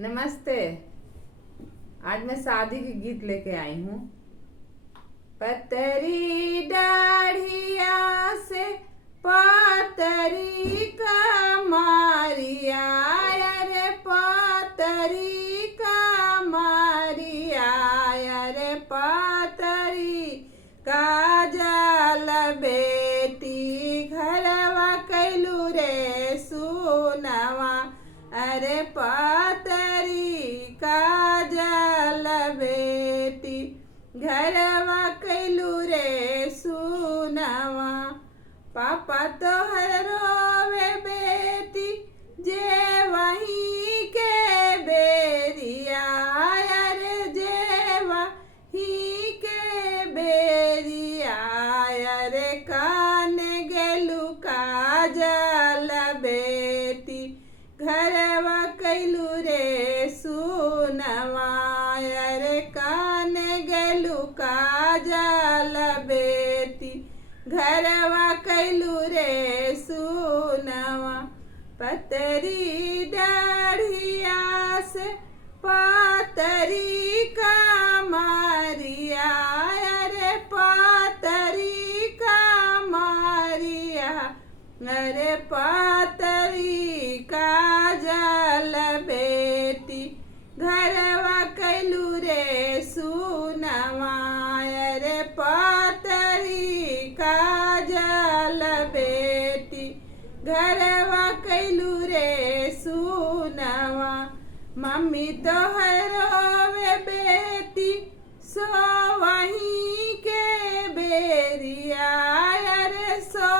नमस्ते। आज मैं शादी के गीत लेके आई हूँ। पतरी दाढ़िया से पतरी कमरिया, अरे पतरी कमरिया, अरे पतरी काजल बेटी घरवा कैलू रे सुनवा, अरे पतरी काजल बेटी घरवा कैलू रे सुनवा। पापा तोहर रोवे बेटी जे वहीं के बेरिया, अरे जे वहीं के बेरिया, अरे कान गेलू काजल बेटी घरवा कैलू रे सुनवा, अरे कान गेलू काजल बेटी घरवा कैलू रे सुनवा। पतरी दाढ़िया से पतरी कमरिया, अरे पतरी कमरिया, अरे पतरी काजल बेटी घरवा कैलू रे सुनवा, अरे पतरी काजल बेटी घरवा कैलू रे सुनवा। मम्मी तोहर रोवे बेटी सो वहीं के बेरिया, अरे सो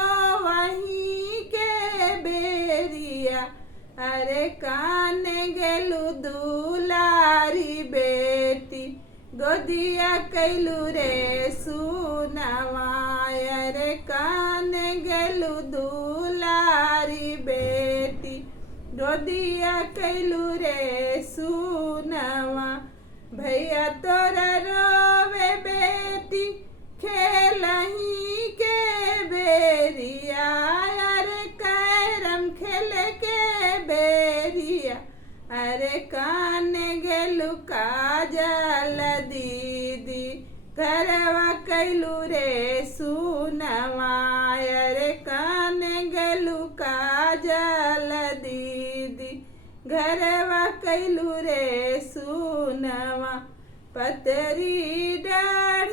वहीं के बेरिया, अरे कान गेलू दुलारी बेटी गोदिया कैलू रे सुनवा, अरे कान गेलू दुलारी बेटी गोदिया कैलू रे सुनवा। भैया तोरा रोवे बेटी खेलही के बेरिया, अरे कैरम खेल के बेरिया, अरे कान गेलू काजल दीदी घरवा कैलू रे सुनवा, अरे कान गेलू काजल दीदी घरवा कैलू रे सुनवा। पतरी डाढ़